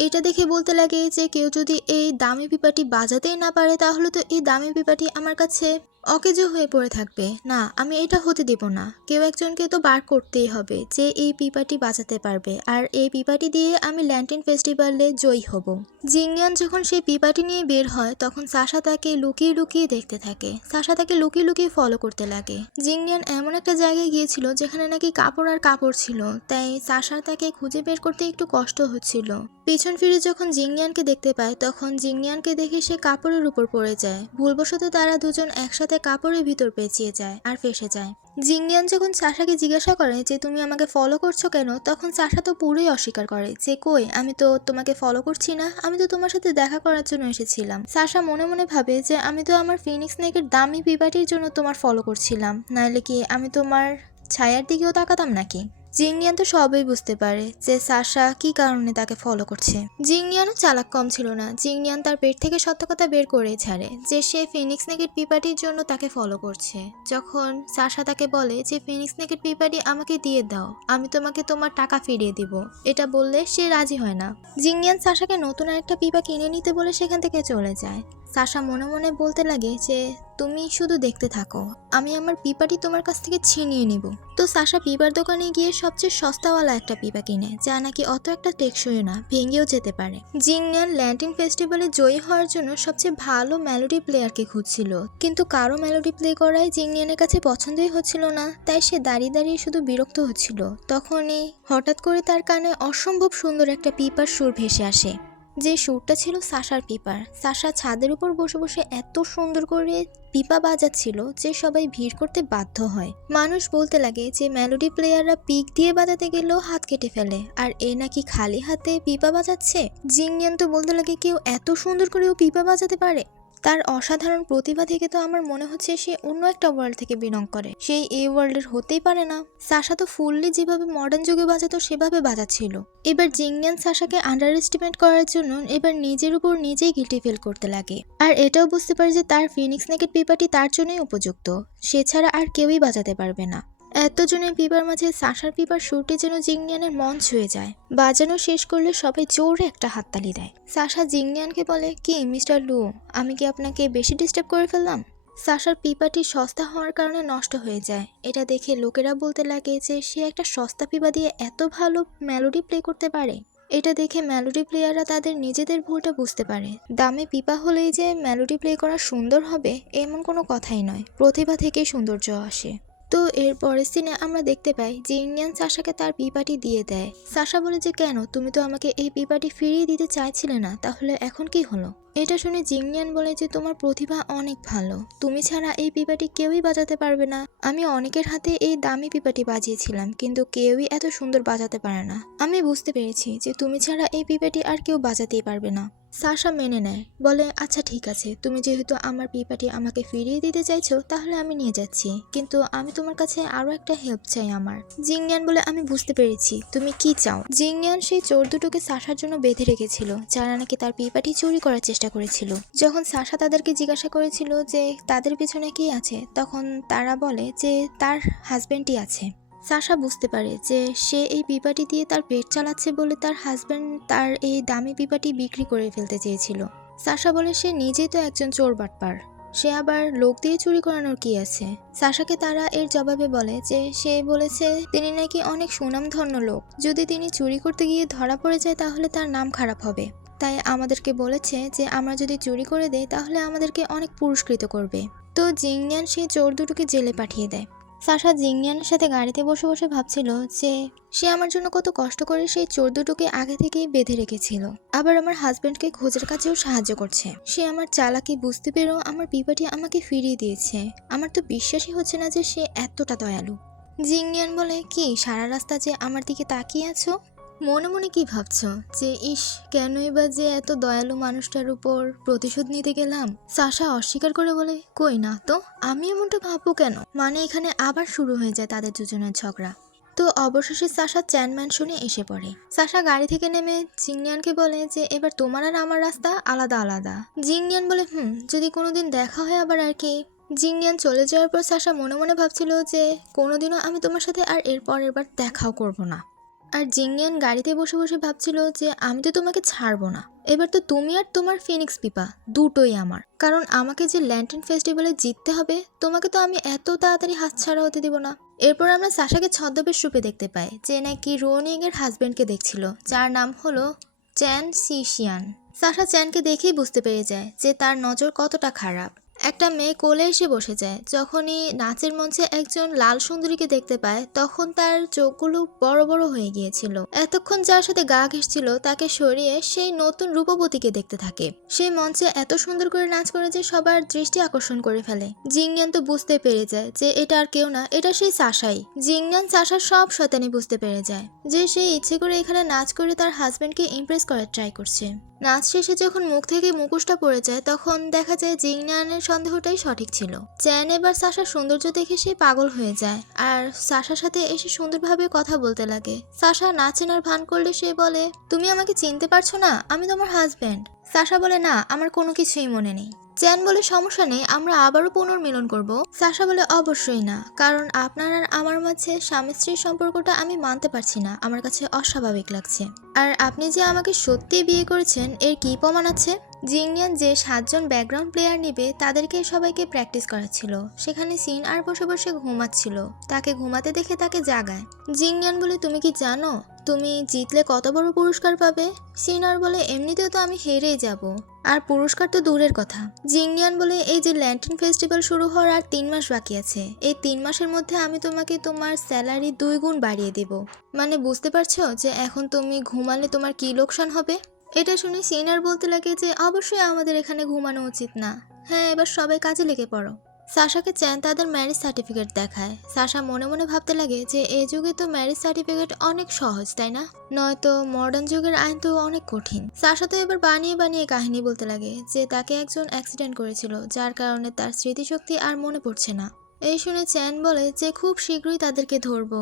এটা দেখে বলতে লাগে যে কেউ যদি এই দামি পিপাটি বাজাতেই না পারে তাহলে তো এই দামি পিপাটি আমার কাছে অকেজো হয়ে পড়ে থাকবে। না, আমি এটা হতে দেব না। কেউ একজনকে তো বার করতেই হবে যে এই পিপাটি বাজাতে পারবে, আর এই পিপাটি দিয়ে আমি ল্যান্টিন ফেস্টিভ্যালে জয়ী হব। জিংনিয়ান যখন সেই পিপাটি নিয়ে বের হয় তখন সাশা তাকে লুকিয়ে লুকিয়ে দেখতে থাকে। সাশা তাকে লুকিয়ে লুকিয়ে ফলো করতে লাগে। জিংনিয়ান এমন একটা জায়গায় গিয়েছিল যেখানে নাকি কাপড় আর কাপড় ছিল, তাই সাশা তাকে খুঁজে বের করতে একটু কষ্ট হচ্ছিল। পিছন ফিরে যখন জিংনিয়ানকে দেখতে পায় তখন জিংনিয়ানকে দেখে সে কাপড়ের উপর পড়ে যায়। ভুলবশত তারা দুজন একসাথে কাপড়ের ভিতর পেঁচিয়ে যায় আর ফেসে যায়। জিংনিয়ান যখন সাশাকে জিজ্ঞাসা করে যে তুমি আমাকে ফলো করছো কেন, তখন সাশা তো পুরোই অস্বীকার করে যে কই, আমি তো তোমাকে ফলো করছি না, আমি তো তোমার সাথে দেখা করার জন্য এসেছিলাম। সাশা মনে মনে ভাবে যে আমি তো আমার ফিনিক্স নেকের দামি পিপাটির জন্য তোমার ফলো করছিলাম, নাহলে কি আমি তোমার ছায়ার দিকেও তাকাতাম নাকি? জিংনিয়ান তো সবই বুঝতে পারে যে সাশা কি কারণে তাকে ফলো করছে। জিংনিয়ানও চালাক কম ছিল না। জিংনিয়ান তার পেট থেকে সত্য কথা বের করেই ছাড়ে যে সে ফিনিক্স নেকেট পিপাটির জন্য তাকে ফলো করছে। যখন সাশা তাকে বলে যে ফিনিক্স নেকেট পিপাটি আমাকে দিয়ে দাও, আমি তোমাকে তোমার টাকা ফিরিয়ে দিব, এটা বললে সে রাজি হয় না। জিংনিয়ান সাশাকে নতুন আরেকটা পিপা কিনে নিতে বলে সেখান থেকে চলে যায়। সাশা মনে মনে বলতে লাগে যে তুমি শুধু দেখতে থাকো, আমি আমার পিপাটি তোমার কাছ থেকে ছিনিয়ে নিব। তো সাশা পিপার দোকানে গিয়ে সবচেয়ে সস্তাওয়ালা একটা পিপা কিনে, যা নাকি অত একটা টেকসই না, ভেঙেও যেতে পারে। জিংনিয়ান ল্যান্টিন ফেস্টিভ্যালে জয়ী হওয়ার জন্য সবচেয়ে ভালো মেলোডি প্লেয়ারকে খুঁজছিল, কিন্তু কারো মেলোডি প্লে করাই জিংনিয়ানের কাছে পছন্দই হচ্ছিল না। তাই সে দাঁড়িয়ে দাঁড়িয়ে শুধু বিরক্ত হচ্ছিল। তখনই হঠাৎ করে তার কানে অসম্ভব সুন্দর একটা পিপার সুর ভেসে আসে, যে সুরটা ছিল সাশার পিপার। সাশা ছাদের উপর বসে বসে এত সুন্দর করে পিপা বাজাচ্ছিল যে সবাই ভিড় করতে বাধ্য হয়। মানুষ বলতে লাগে যে মেলোডি প্লেয়াররা পিক দিয়ে বাজাতে গেলেও হাত কেটে ফেলে, আর এ নাকি খালি হাতে পিপা বাজাচ্ছে। জিংনিয়ান তো বলতে লাগে কেউ এত সুন্দর করেও পিপা বাজাতে পারে। তার অসাধারণ প্রতিভা থেকে তো আমার মনে হচ্ছে সে অন্য একটা ওয়ার্ল্ড থেকে বিলং করে, সেই এই ওয়ার্ল্ডের হতেই পারে না। সাশা তো ফুললি যেভাবে মডার্ন যুগে বাজাতো সেভাবে বাজাচ্ছিল। এবার জিংনিয়ান সাশাকে আন্ডার এস্টিমেট করার জন্য এবার নিজের উপর নিজেই গিল্টি ফিল করতে লাগে, আর এটাও বুঝতে পারে যে তার ফিনিক্স নেকেট পিপাটি তার জন্যই উপযুক্ত, সে ছাড়া আর কেউই বাজাতে পারবে না। এতজনের পিপার মাঝে সাশার পিপার সুরটি যেন জিংনিয়ানের মন ছুঁয়ে যায়। বাজানো শেষ করলে সবাই জোরে একটা হাততালি দেয়। সাশা জিংনিয়ানকে বলে, কি মিস্টার লু, আমি কি আপনাকে বেশি ডিস্টার্ব করে ফেললাম? সাশার পিপাটি সস্তা হওয়ার কারণে নষ্ট হয়ে যায়। এটা দেখে লোকেরা বলতে লাগে যে সে একটা সস্তা পিপা দিয়ে এত ভালো মেলোডি প্লে করতে পারে। এটা দেখে মেলোডি প্লেয়াররা তাদের নিজেদের ভুলটা বুঝতে পারে। দামে পিপা হলেই যে মেলোডি প্লে করা সুন্দর হবে এমন কোনো কথাই নয়, প্রতিভা থেকেই সৌন্দর্য আসে। তো এর পরের সিনে আমরা দেখতে পাই জিংনিয়ান সাশাকে তার পিপাটি দিয়ে দেয়। সাশা বলে যে কেন, তুমি তো আমাকে এই পিপাটি ফিরিয়ে দিতে চাইছিলে না, তাহলে এখন কি হলো? এটা শুনে জিংনিয়ান বলে যে তোমার প্রতিভা অনেক ভালো, তুমি ছাড়া এই পিপাটি কেউই বাজাতে পারবে না। আমি অনেকের হাতে এই দামি পিপাটি বাজিয়েছিলাম, কিন্তু কেউই এত সুন্দর বাজাতে পারে না। আমি বুঝতে পেরেছি যে তুমি ছাড়া এই পিপাটি আর কেউ বাজাতেই পারবে না। সাশা মেনে নেয়, বলে আচ্ছা ঠিক আছে, তুমি যেহেতু আমার পিপাটি আমাকে ফিরিয়ে দিতে চাইছো তাহলে আমি নিয়ে যাচ্ছি, কিন্তু আমি তোমার কাছে আরো একটা হেল্প চাই আমার। জিংনিয়ান বলে আমি বুঝতে পেরেছি, তুমি কি চাও? জিংনিয়ান সেই চোর দুটোকে সাশার জন্য বেঁধে রেখেছিল, যারা নাকি তার পিপাটি চুরি করার চেষ্টা করেছিল। যখন সাশা তাদেরকে জিজ্ঞাসা করেছিল যে তাদের পিছনে কি আছে, তখন তারা বলে যে তার হাজবেন্ডই আছে। সাশা বুঝতে পারে যে সে এই পিপাটি দিয়ে তার পেট চালাচ্ছে বলে তার হাজবেন্ড তার এই দামি পিপাটি বিক্রি করে ফেলতে চেয়েছিল। সাশা বলে সে নিজেই তো একজন চোর বাটপার, সে আবার লোক দিয়ে চুরি করানোর কি আছে। সাশাকে তারা এর জবাবে বলে যে সে বলেছে তিনি নাকি অনেক সুনামধন্য লোক, যদি তিনি চুরি করতে গিয়ে ধরা পড়ে যায় তাহলে তার নাম খারাপ হবে, তাই আমাদেরকে বলেছে যে আমরা যদি চুরি করে দেই তাহলে আমাদেরকে অনেক পুরস্কৃত করবে। তো জিংনিয়ান সেই চোর দুটোকে জেলে পাঠিয়ে দেয়। সাশা জিংনিয়ানের সাথে গাড়িতে বসে বসে ভাবছিল যে সে আমার জন্য কত কষ্ট করে সেই চোর দুটোকে আগে থেকেই বেঁধে রেখেছিল, আবার আমার হাজবেন্ডকে খোঁজার কাজেও সাহায্য করছে। সে আমার চালাকি বুঝতে পেরেও আমার পিপাটি আমাকে ফিরিয়ে দিয়েছে। আমার তো বিশ্বাসই হচ্ছে না যে সে এতটা দয়ালু। জিংনিয়ান বলে, কি সারা রাস্তা যে আমার দিকে তাকিয়ে আছো? মনে মনে কি ভাবছো যে ইস, কেনই বা যে এত দয়ালু মানুষটার উপর প্রতিশোধ নিতে গেলাম? সাশা অস্বীকার করে বলে, কই না তো, আমি এমনটা ভাববো কেন? মানে এখানে আবার শুরু হয়ে যায় তাদের দুজনের ঝগড়া। তো অবশেষে সাশা চ্যান ম্যানশনে এসে পড়ে। সাশা গাড়ি থেকে নেমে জিংনিয়ানকে বলে যে এবার তোমার আর আমার রাস্তা আলাদা আলাদা। জিংনিয়ান বলে যদি কোনোদিন দেখা হয় আবার আর কি। জিংনিয়ান চলে যাওয়ার পর সাশা মনে মনে ভাবছিল যে কোনোদিনও আমি তোমার সাথে আর এর পরের বার দেখাও করবো না। আর জিংনিয়ান গাড়িতে বসে বসে ভাবছিল যে আমি তো তোমাকে ছাড়বো না, এবার তো তুমি আর তোমার ফিনিক্স পিপা দুটোই আমার, কারণ আমাকে যে ল্যান্টিন ফেস্টিভ্যালে জিততে হবে, তোমাকে তো আমি এত তাড়াতাড়ি হাতছাড়া হতে দিব না। এরপর আমরা সাশাকে ছদ্মবেশ রূপে দেখতে পাই, যে নাকি রোনিং এর হাজবেন্ডকে দেখছিল, যার নাম হলো চ্যান সিশিয়ান। সাশা চ্যানকে দেখেই বুঝতে পেরে যায় যে তার নজর কতটা খারাপ। একটা মেয়ে কোলে এসে বসে যায়। যখনই নাচের মঞ্চে একজন লাল সুন্দরীকে দেখতে পায় তখন তার চোখগুলো বড় বড় হয়ে গিয়েছিল। এতক্ষণ যার সাথে গা ঘেঁষছিল তাকে সরিয়ে সেই নতুন রূপবতীকে দেখতে থাকে। সেই মঞ্চে এত সুন্দর করে নাচ করে যে সবার দৃষ্টি আকর্ষণ করে ফেলে। জিংনিয়ান তো বুঝতে পেরে যায় যে এটা আর কেউ না, এটা সেই সাশাই। জিংনিয়ান সাশার সব শয়তানি বুঝতে পেরে যায় যে সে ইচ্ছে করে এখানে নাচ করে তার হাজবেন্ডকে ইমপ্রেস করার ট্রাই করছে। নাচ শেষে যখন মুখ থেকে মুখোশটা পড়ে যায় তখন দেখা যায় জিংনিয়ানের সন্দেহটাই সঠিক ছিল। চ্যান এবার সাশার সৌন্দর্য দেখে সে পাগল হয়ে যায় আর সাশার সাথে এসে সুন্দরভাবে কথা বলতে লাগে। সাশা না চেনার ভান করলে সে বলে, তুমি আমাকে চিনতে পারছো না, আমি তোমার হাজব্যান্ড। সাশা বলে, না, আমার কোনো কিছুই মনে নেই। চ্যান বলে, সমস্যা নেই, আমরা আবারও পুনর্মিলন করব। সাশা বলে, অবশ্যই না, কারণ আপনার আর আমার মাঝে স্বামী স্ত্রীর সম্পর্কটা আমি মানতে পারছি না, আমার কাছে অস্বাভাবিক লাগছে। আর আপনি যে আমাকে সত্যি বিয়ে করেছেন এর কি প্রমাণ আছে? জিংনিয়ান যে 7জন ব্যাকগ্রাউন্ড প্লেয়ার নিবে তাদেরকে সবাইকে প্র্যাকটিস করাচ্ছিল। সেখানে সিন আর বসে বসে ঘুমাচ্ছিল, তাকে ঘুমাতে দেখে তাকে জাগায়। জিংনিয়ান বলে, তুমি কি জানো তুমি জিতলে কত বড় পুরস্কার পাবে? সিনার বলে, এমনিতেও তো আমি হেরেই যাব, আর পুরস্কার তো দূরের কথা। জিংনিয়ান বলে, এই যে ল্যান্টিন ফেস্টিভ্যাল শুরু হওয়ার আর 3 মাস বাকি আছে, এই 3 মাসের মধ্যে আমি তোমাকে তোমার স্যালারি 2 গুণ বাড়িয়ে দেব। মানে বুঝতে পারছো যে এখন তুমি ঘুমালে তোমার কি লোকসান হবে? এটা শুনে সিনার বলতে লাগে যে অবশ্যই আমাদের এখানে ঘুমানো উচিত না। হ্যাঁ, এবার সবাই কাজে লেগে পড়ো। সাশাকে চ্যান তাদের ম্যারেজ সার্টিফিকেট দেখায়। সাশা মনে মনে ভাবতে লাগে যে এই যুগে তো ম্যারেজ সার্টিফিকেট অনেক সহজ, তাই না? নয়তো মডার্ন যুগের আইন তো অনেক কঠিন। সাশা তো এবার বানিয়ে বানিয়ে কাহিনী বলতে লাগে যে তাকে একজন অ্যাক্সিডেন্ট করেছিল, যার কারণে তার স্মৃতিশক্তি আর মনে পড়ছে না। এই শুনে চ্যান বলে যে খুব শীঘ্রই তাদেরকে ধরবো।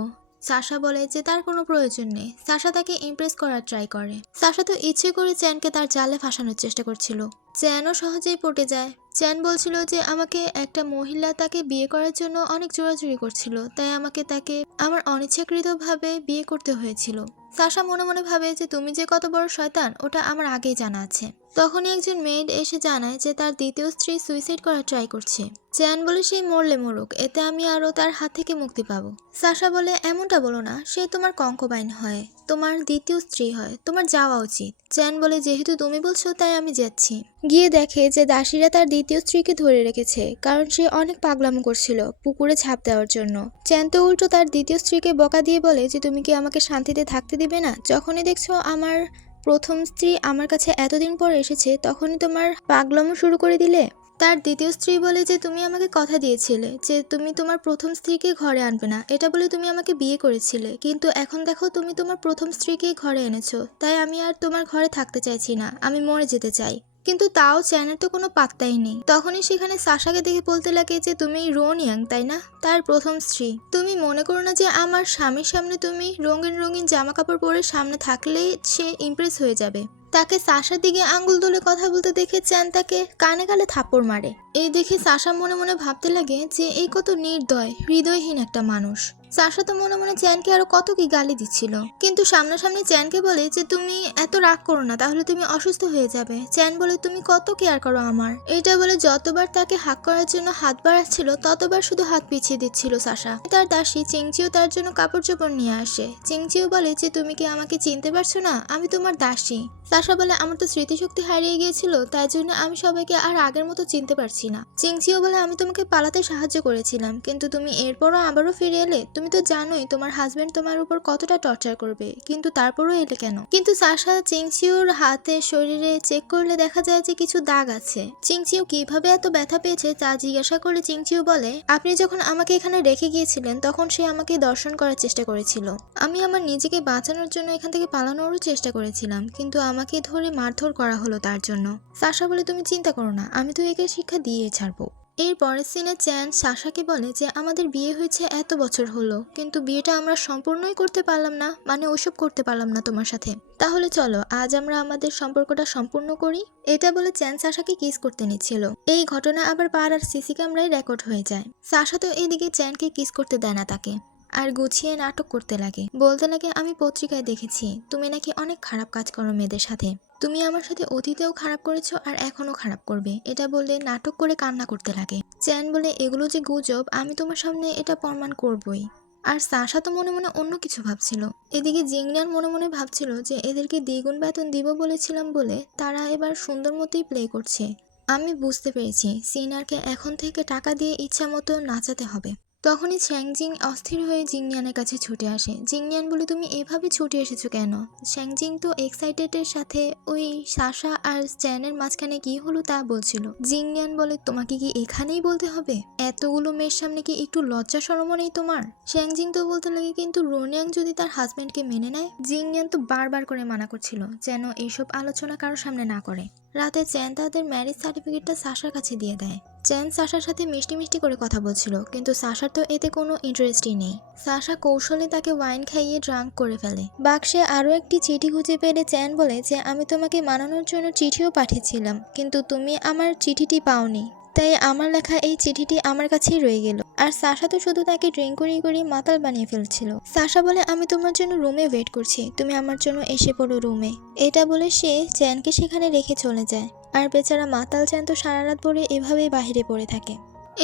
সাশা বলে যে তার কোনো প্রয়োজন নেই। সাশা তাকে ইমপ্রেস করার ট্রাই করে। সাশা তো ইচ্ছে করে চ্যানকে তার জালে ফাঁসানোর চেষ্টা করছিল। চ্যানও সহজেই পটে যায়। চ্যান বলছিল যে আমাকে একটা মহিলা তাকে বিয়ে করার জন্য অনেক জোরাজুরি করছিল, তাই আমাকে তাকে আমার অনিচ্ছাকৃতভাবে বিয়ে করতে হয়েছিল। সাশা মনে মনে ভাবে যে তুমি যে কত বড় শয়তান ওটা আমার আগেই জানা আছে। তখনই একজন মেয়েড এসে জানায় যে তার দ্বিতীয় স্ত্রী সুইসাইড করার ট্রাই করছে। চ্যান বলে, সে মরলে মরুক, এতে আমি আরও তার হাত থেকে মুক্তি পাবো। সাশা বলে, এমনটা বলো না, সে তোমার কঙ্কবাইন হয়, তোমার দ্বিতীয় স্ত্রী হয়, তোমার যাওয়া উচিত। চ্যান বলে, যেহেতু তুমি বলছো তাই আমি যাচ্ছি। গিয়ে দেখে যে দাসীরা তার দ্বিতীয় স্ত্রীকে ধরে রেখেছে, কারণ সে অনেক পাগলামো করছিল পুকুরে ঝাঁপ দেওয়ার জন্য। চ্যান তো উল্টো তার দ্বিতীয় স্ত্রীকে বকা দিয়ে বলে যে তুমি কি আমাকে শান্তিতে থাকতে দিবে না? যখনই দেখছো আমার প্রথম স্ত্রী আমার কাছে এতদিন পর এসেছে তখনই তোমার পাগলামো শুরু করে দিলে। তার দ্বিতীয় স্ত্রী বলে যে তুমি আমাকে কথা দিয়েছিলে যে তুমি তোমার প্রথম স্ত্রীকে ঘরে আনবে না, এটা বলে তুমি আমাকে বিয়ে করেছিলে, কিন্তু এখন দেখো তুমি তোমার প্রথম স্ত্রীকেই ঘরে এনেছো, তাই আমি আর তোমার ঘরে থাকতে চাইছি না, আমি মরে যেতে চাই। কিন্তু তাও চ্যানের তো কোনো পাত্তাই নেই। তখনই সেখানে সাশাকে দেখে বলতে লাগে যে তুমি রোন ইয়াং, তাই না? তার প্রথম স্ত্রী। তুমি মনে করো না যে আমার স্বামীর সামনে তুমি রঙিন রঙিন জামা কাপড় পরে সামনে থাকলেই সে ইমপ্রেস হয়ে যাবে? তাকে সাশার দিকে আঙ্গুল তুলে কথা বলতে দেখে চ্যান তাকে কানে গালে থাপ্পড় মারে। এই দেখে সাশা মনে মনে ভাবতে লাগে যে এই কত নির্দয় হৃদয়হীন একটা মানুষ। সাশা তো মনে মনে চ্যানকে আরো কত কি গালি দিচ্ছিল, কিন্তু সামনাসামনি চ্যানকে বলে যে তুমি এত রাগ করো না, তাহলে তুমি অসুস্থ হয়ে যাবে। চ্যান বলে, তুমি কত কেয়ার করো আমার। এটা বলে যতবার তাকে হাক করার জন্য হাত বাড়াচ্ছিল ততবার শুধু হাত পিছিয়ে দিচ্ছিল সাশা। তার দাসী চিংচিও তার জন্য কাপড় চোপড় নিয়ে আসে। চিংচিও বলে যে তুমি কি আমাকে চিনতে পারছো না, আমি তোমার দাসী। সাশা বলে, আমার তো স্মৃতিশক্তি হারিয়ে গিয়েছিল, তাই জন্য আমি সবাইকে আর আগের মতো চিনতে পারছি না। চিংচিও বলে, আমি তোমাকে পালাতে সাহায্য করেছিলাম, কিন্তু তুমি এরপরও আবারও ফিরে এলে। তুমি তো জানোই তোমার হাজবেন্ড তোমার উপর কতটা টর্চার করবে, কিন্তু তারপরও এলে কেন? কিন্তু সাশা চিংচিওর হাতে শরীরে চেক করলে দেখা যায় যে কিছু দাগ আছে। চিংচিও কিভাবে এত ব্যথা পেয়েছে তা জিজ্ঞাসা করলে চিংচিও বলে, আপনি যখন আমাকে এখানে রেখে গিয়েছিলেন তখন সে আমাকে দর্শন করার চেষ্টা করেছিল। আমি আমার নিজেকে বাঁচানোর জন্য এখান থেকে পালানোরও চেষ্টা করেছিলাম, কিন্তু আমাকে ধরে মারধর করা হলো তার জন্য। সাশা বলে, তুমি চিন্তা করো না, আমি তো একে শিক্ষা দিয়ে ছাড়বো। এর পরের সিনে চ্যান সাশাকে বলে যে আমাদের বিয়ে হয়েছে এত বছর হলো, কিন্তু বিয়েটা আমরা সম্পূর্ণই করতে পারলাম না, মানে ওসব করতে পারলাম না তোমার সাথে। তাহলে চলো আজ আমরা আমাদের সম্পর্কটা সম্পূর্ণ করি। এটা বলে চ্যান সাশাকে কিস করতে নিচ্ছিল। এই ঘটনা আবার পাড়ার সিসি ক্যামেরায় রেকর্ড হয়ে যায়। সাশা তো এদিকে চ্যানকে কিস করতে দেয় না তাকে, আর গুছিয়ে নাটক করতে লাগে। বলতে লাগে, আমি পত্রিকায় দেখেছি তুমি নাকি অনেক খারাপ কাজ করো মেয়েদের সাথে। তুমি আমার সাথে অতীতেও খারাপ করেছো আর এখনো খারাপ করবে। এটা বলে নাটক করে কান্না করতে লাগে। চ্যান বলে, এগুলো যে গুজব, আমি তোমার সামনে এটা প্রমাণ করবই। আর সাশা তো মনে মনে অন্য কিছু ভাবছিল। এদিকে জিংনান মনে মনে ভাবছিল যে এদেরকে দ্বিগুণ বেতন দিব বলেছিলাম বলে তারা এবার সুন্দর মতোই প্লে করছে। আমি বুঝতে পেরেছি সিনারকে এখন থেকে টাকা দিয়ে ইচ্ছা মতো নাচাতে হবে। তখনই শ্যাংজিং অস্থির হয়ে জিংনিয়ানের কাছে ছুটে আসে। জিংনিয়ান বলে, তুমি এভাবে ছুটে এসেছো কেন? শ্যাংজিং তো এক্সাইটেডের সাথে ওই সাশা আর চ্যানের মাঝখানে কি হলো তা বলছিল। জিংনিয়ান বলে, তোমাকে কি এখানেই বলতে হবে? এতগুলো মেয়ের সামনে কি একটু লজ্জা শরমও নেই তোমার? শ্যাংজিং তো বলতে লাগে, কিন্তু রোনিয়াং যদি তার হাজবেন্ডকে মেনে নেয়? জিংনিয়ান তো বারবার করে মানা করছিল যেন এইসব আলোচনা কারোর সামনে না করে। রাতে চ্যান তাদের ম্যারেজ সার্টিফিকেটটা সাশার কাছে দিয়ে দেয়। চ্যান সাশার সাথে মিষ্টি মিষ্টি করে কথা বলছিল, কিন্তু সাশার তো এতে কোনো ইন্টারেস্টই নেই। সাশা কৌশলে তাকে ওয়াইন খাইয়ে ড্রাঙ্ক করে ফেলে। বাক্সে আরও একটি চিঠি খুঁজে পেলে চ্যান বলে যে, আমি তোমাকে মানানোর জন্য চিঠিও পাঠিয়েছিলাম, কিন্তু তুমি আমার চিঠিটি পাওনি, তাই আমার লেখা এই চিঠিটি আমার কাছেই রয়ে গেল। আর সাশা তো শুধু তাকে ড্রিঙ্ক করিয়ে মাতাল বানিয়ে ফেলছিল। সাশা বলে, আমি তোমার জন্য রুমে ওয়েট করছি, তুমি আমার জন্য এসে পড়ো রুমে। এটা বলে সে চ্যানকে সেখানে রেখে চলে যায়। আর বেচারা মাতাল চ্যান তো সারা রাত পরে এভাবেই বাহিরে পড়ে থাকে।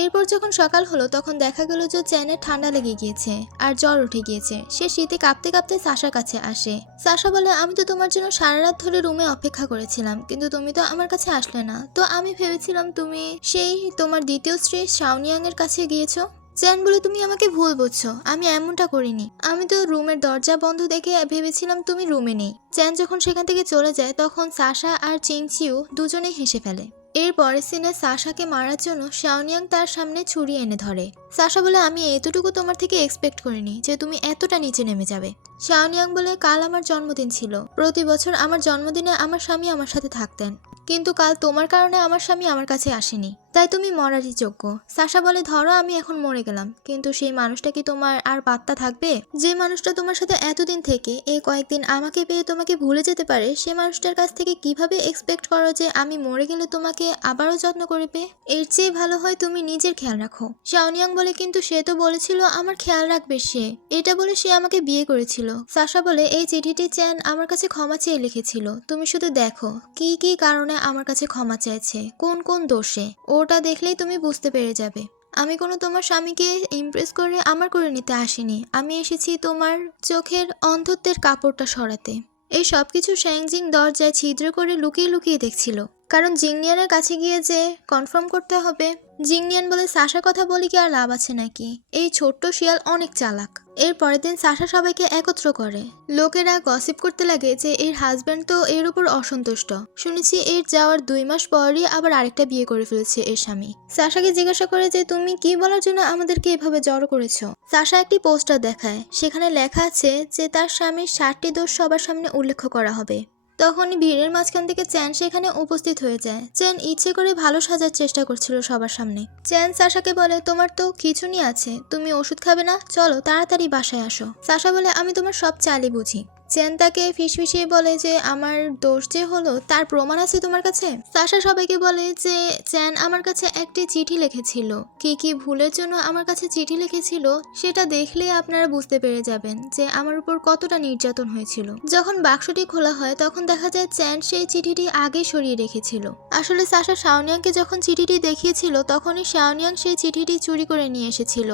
এরপর যখন সকাল হলো তখন দেখা গেল যে চ্যানের ঠান্ডা লেগে গিয়েছে আর জ্বর উঠে গিয়েছে। সে শীতে কাঁপতে কাঁপতে সাশার কাছে আসে। সাশা বলে, আমি তো তোমার জন্য সারা রাত ধরে রুমে অপেক্ষা করেছিলাম, কিন্তু তুমি তো আমার কাছে আসলে না, তো আমি ভেবেছিলাম তুমি সেই তোমার দ্বিতীয় স্ত্রী শাওনিয়াং এর কাছে গিয়েছো। চ্যান বলে, তুমি আমাকে ভুল বুঝছো, আমি এমনটা করিনি। আমি তো রুমের দরজা বন্ধ দেখে ভেবেছিলাম তুমি রুমে নেই। চ্যান যখন সেখান থেকে চলে যায় তখন সাশা আর চিংচিউ দুজনেই হেসে ফেলে। এর পরের সিনে সাশাকে মারার জন্য শাওনিয়াং তার সামনে ছুরি এনে ধরে। সাশা বলে, আমি এতটুকু তোমার থেকে এক্সপেক্ট করিনি যে তুমি এতটা নিচে নেমে যাবে। শাওনিয়াং বলে, কাল আমার জন্মদিন ছিল। প্রতি বছর আমার জন্মদিনে আমার স্বামী আমার সাথে থাকতেন, কিন্তু কাল তোমার কারণে আমার স্বামী আমার কাছে আসেনি, তাই তুমি মরারই যোগ্য। সাশা বলে, ধরো আমি এখন মরে গেলাম, কিন্তু সেই মানুষটা কি তোমার আর পাত্তা থাকবে? যে মানুষটা তোমার সাথে এতদিন থেকে এই কয়েকদিন আমাকে পেয়ে তোমাকে ভুলে যেতে পারে, সে মানুষটার কাছ থেকে কিভাবে এক্সপেক্ট করো যে আমি মরে গেলে তোমাকে আবারও যত্ন করবে? এর চেয়ে ভালো হয় তুমি নিজের খেয়াল রাখো। শাওনিয়াং বলে, কিন্তু সে তো বলেছিল আমার খেয়াল রাখবে সে, এটা বলে সে আমাকে বিয়ে করেছিল। সাশা বলে, এই চিঠিটি চ্যান আমার কাছে ক্ষমা চেয়ে লিখেছিল, তুমি শুধু দেখো কি কি কারণে আমার কাছে ক্ষমা চাইছে, কোন কোন দোষে। ওটা দেখলেই তুমি বুঝতে পেরে যাবে। আমি কোনো তোমার স্বামীকে ইমপ্রেস করে আমার করে নিতে আসিনি, আমি এসেছি তোমার চোখের অন্ধত্বের কাপড়টা সরাতে। এই সবকিছু শ্যাংজিং দরজায় ছিদ্র করে লুকিয়ে লুকিয়ে দেখছিল, কারণ জিংনিয়ানের কাছে গিয়ে যে কনফার্ম করতে হবে। জিংনিয়ান বলে, সাশার কথা বলি কি আর লাভ আছে নাকি? এই ছোট্ট শিয়াল অনেক চালাক। এর পরের দিন সাশা সবাইকে একত্র করে। লোকেরা গসিপ করতে লাগে যে এর হাজব্যান্ড তো এর উপর অসন্তুষ্ট। শুনেছি এর যাওয়ার 2 মাস পরই আবার আরেকটা বিয়ে করে ফেলেছে এর স্বামী। সাশাকে জিজ্ঞাসা করে যে, তুমি কি বলার জন্য আমাদেরকে এভাবে জড়ো করেছো? সাশা একটি পোস্টার দেখায়, সেখানে লেখা আছে যে তার স্বামীর 7টি দোষ সবার সামনে উল্লেখ করা হবে। তখনই ভিড়ের মাঝখান থেকে চ্যান সেখানে উপস্থিত হয়ে যায়। চ্যান ইচ্ছে করে ভালো সাজার চেষ্টা করছিল সবার সামনে। চ্যান সাশাকে বলে, তোমার তো খিঁচুনি আছে, তুমি ওষুধ খাবে না? চলো তাড়াতাড়ি বাসায় আসো। সাশা বলে, আমি তোমার সব চালই বুঝি। চ্যান তাকে ফিসফিসিয়ে বলে যে, আমার দোষ যে হলো তার প্রমাণ আছে তোমার কাছে? সাশা সবাইকে বলে যে চ্যান আমার কাছে একটি চিঠি লিখেছিল, কি কি ভুলের জন্য আমার কাছে চিঠি লিখেছিল সেটা দেখলেই আপনারা বুঝতে পেরে যাবেন যে আমার উপর কতটা নির্যাতন হয়েছিল। যখন বাক্সটি খোলা হয় তখন দেখা যায় চ্যান সেই চিঠিটি আগে সরিয়ে রেখেছিল। আসলে সাশা শাওনিয়াংকে যখন চিঠিটি দেখিয়েছিল তখনই শাওনিয়াং সেই চিঠিটি চুরি করে নিয়ে এসেছিল।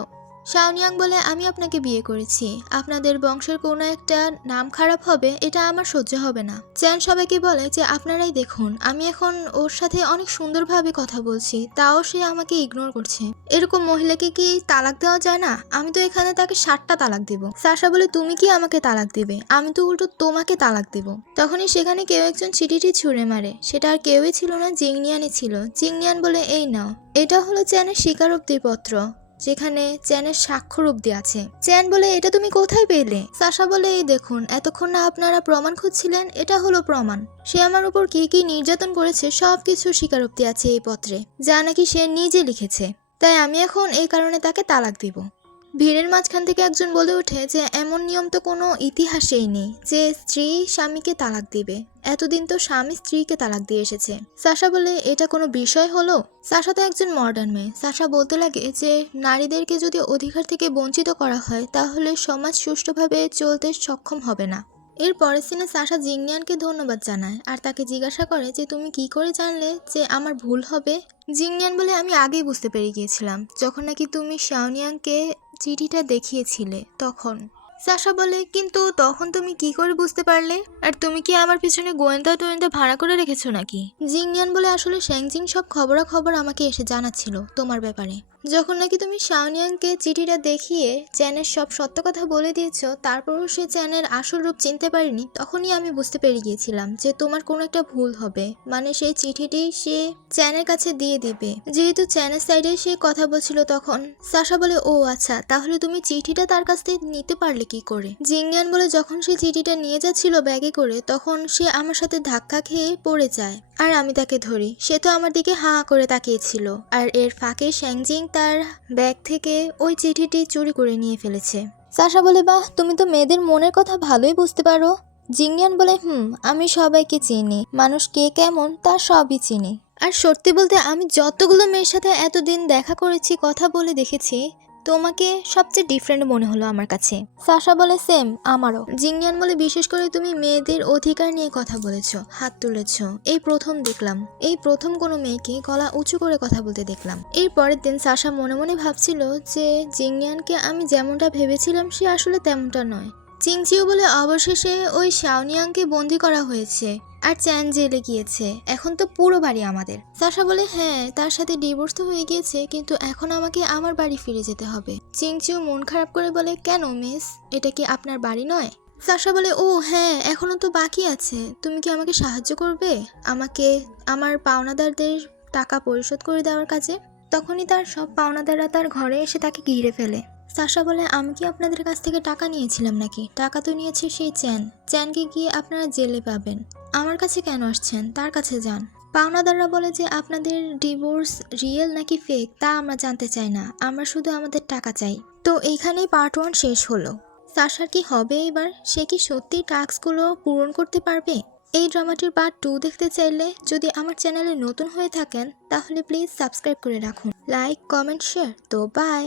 শাওনিয়াং বলে, আমি আপনাকে বিয়ে করেছি, আপনাদের বংশের কোনো একটা নাম খারাপ হবে, এটা আমার সহ্য হবে না। চ্যান সবাইকে বলে যে, আপনারাই দেখুন, আমি এখন ওর সাথে অনেক সুন্দরভাবে কথা বলছি, তাও সে আমাকে ইগনোর করছে। এরকম মহিলাকে কি তালাক দেওয়া যায় না? আমি তো এখানে তাকে 7টা তালাক দিব। সাশা বলে, তুমি কি আমাকে তালাক দিবে? আমি তো উল্টো তোমাকে তালাক দিব। তখনই সেখানে কেউ একজন চিঠিটি ছুঁড়ে মারে, সেটা আর কেউই ছিল না, জিংনিয়ানই ছিল। জিংনিয়ান বলে, এই নাও, এটা হলো চ্যানের স্বীকারোক্তি পত্র, যেখানে চ্যানের স্বাক্ষর অব্দি আছে। চ্যান বলে, এটা তুমি কোথায় পেলে? সাশা বলে, এই দেখুন, এতক্ষণ না আপনারা প্রমাণ খুঁজছিলেন, এটা হলো প্রমাণ। সে আমার উপর কি কি নির্যাতন করেছে সবকিছু স্বীকারোক্তি আছে এই পত্রে, যা নাকি সে নিজে লিখেছে। তাই আমি এখন এই কারণে তাকে তালাক দিব। ভিড়ের মাঝখান থেকে একজন বলে ওঠে যে, এমন নিয়ম তো কোনো ইতিহাসেই নেই যে স্ত্রী স্বামীকে তালাক দিবে। এতদিন তো স্বামী স্ত্রীকে তালাক দিয়ে এসেছে। সাশা বলে, এটা কোনো বিষয় হলো? সাশা তো একজন মডার্ন মেয়ে। সাশা বলতে লাগে যে নারীদেরকে যদি অধিকার থেকে বঞ্চিত করা হয় তাহলে সমাজ সুষ্ঠুভাবে চলতে সক্ষম হবে না। এর পরের সিনে সাশা জিংনিয়ানকে ধন্যবাদ জানায় আর তাকে জিজ্ঞাসা করে যে, তুমি কি করে জানলে যে আমার ভুল হবে? জিংনিয়ান বলে, আমি আগেই বুঝতে পেরে গিয়েছিলাম, যখন নাকি তুমি শাওনিয়াংকে চিঠিটা দেখিয়েছিলে তখন। সাশা বলে, কিন্তু তখন তুমি কি করে বুঝতে পারলে? আর তুমি কি আমার পিছনে গোয়েন্দা টোয়েন্দা ভাড়া করে রেখেছো নাকি? জিংনিয়ান বলে, আসলে শ্যাংজিং সব খবরাখবর আমাকে এসে জানাচ্ছিল তোমার ব্যাপারে। যখন নাকি তুমি শাওনিয়াংকে চিঠিটা দেখিয়ে চ্যানের সব সত্য কথা বলে দিয়েছো, তারপরও সে চ্যানের আসল রূপ চিনতে পারেনি, তখনই আমি বুঝতে পেরে গিয়েছিলাম যে তোমার কোনো একটা ভুল হবে। মানে সেই চিঠিটি সে চ্যানের কাছে দিয়ে দিবে। যেহেতু চ্যানের সাইডে সে কথা বলছিল, তখন সাশা বলে, ও আচ্ছা, তাহলে তুমি চিঠিটা তার কাছ থেকে নিতে পারলে কি করে? জিংলিয়ান বলে, যখন সে চিঠিটা নিয়ে যাচ্ছিল ব্যাগে করে, তখন সে আমার সাথে ধাক্কা খেয়ে পড়ে যায় আর আমি তাকে ধরি। সে তো আমার দিকে হাঁ করে তাকিয়েছিল, আর এর ফাঁকে শ্যাংজিং তার ব্যাগ থেকে ওই চিঠিটি চুরি করে নিয়ে ফেলেছে। সাশা বলে, বাহ, তুমি তো মেয়েদের মনের কথা ভালোই বুঝতে পারো। জিংলিয়ান বলে, আমি সবাইকে চিনি, মানুষ কে কেমন তা সবই চিনি। আর সত্যি বলতে আমি যতগুলো মেয়ের সাথে এতদিন দেখা করেছি, কথা বলে দেখেছি, তোমাকে সবচেয়ে ডিফারেন্ট মনে হলো আমার কাছে। সাশা বলে, সেম আমারও। জিংলিয়ান বলে, বিশেষ করে তুমি মেয়েদের অধিকার নিয়ে কথা বলেছো, হাত তুলেছো, এই প্রথম দেখলাম, এই প্রথম কোনো মেয়েকে গলা উঁচু করে কথা বলতে দেখলাম। এর পরের দিন সাশা মনে মনে ভাবছিল যে জিংলিয়ানকে আমি যেমনটা ভেবেছিলাম সে আসলে তেমনটা নয়। চিংচিও বলে, অবশেষে ওই শাওনিয়াংকে বন্দি করা হয়েছে আর চ্যান জেলে গিয়েছে, এখন তো পুরো বাড়ি আমাদের। সাশা বলে, হ্যাঁ, তার সাথে ডিভোর্স তো হয়ে গিয়েছে, কিন্তু এখন আমাকে আমার বাড়ি ফিরে যেতে হবে। চিংচিও মন খারাপ করে বলে, কেন মিস, এটা কি আপনার বাড়ি নয়? সাশা বলে, ও হ্যাঁ, এখনো তো বাকি আছে, তুমি কি আমাকে সাহায্য করবে আমাকে আমার পাওনাদারদের টাকা পরিশোধ করে দেওয়ার কাজে? তখনই তার সব পাওনাদাররা তার ঘরে এসে তাকে ঘিরে ফেলে। সাশা বলে, আমি কি আপনাদের কাছ থেকে টাকা নিয়েছিলাম নাকি? টাকা তো নিয়েছে সেই চ্যানকে গিয়ে আপনারা জেলে পাবেন। আমার কাছে কেন আসছেন? তার কাছে যান। পাওনাদাররা বলে যে আপনাদের ডিভোর্স রিয়েল নাকি ফেক তা আমরা জানতে চাই না, আমরা শুধু আমাদের টাকা চাই। তো এইখানেই পার্ট 1 শেষ হলো। সাশার কি হবে এবার? সে কি সত্যি টাস্কগুলো পূরণ করতে পারবে? এই ড্রামাটির পার্ট 2 দেখতে চাইলে যদি আমার চ্যানেলে নতুন হয়ে থাকেন তাহলে প্লিজ সাবস্ক্রাইব করে রাখুন। Like, comment, share. তো বাই।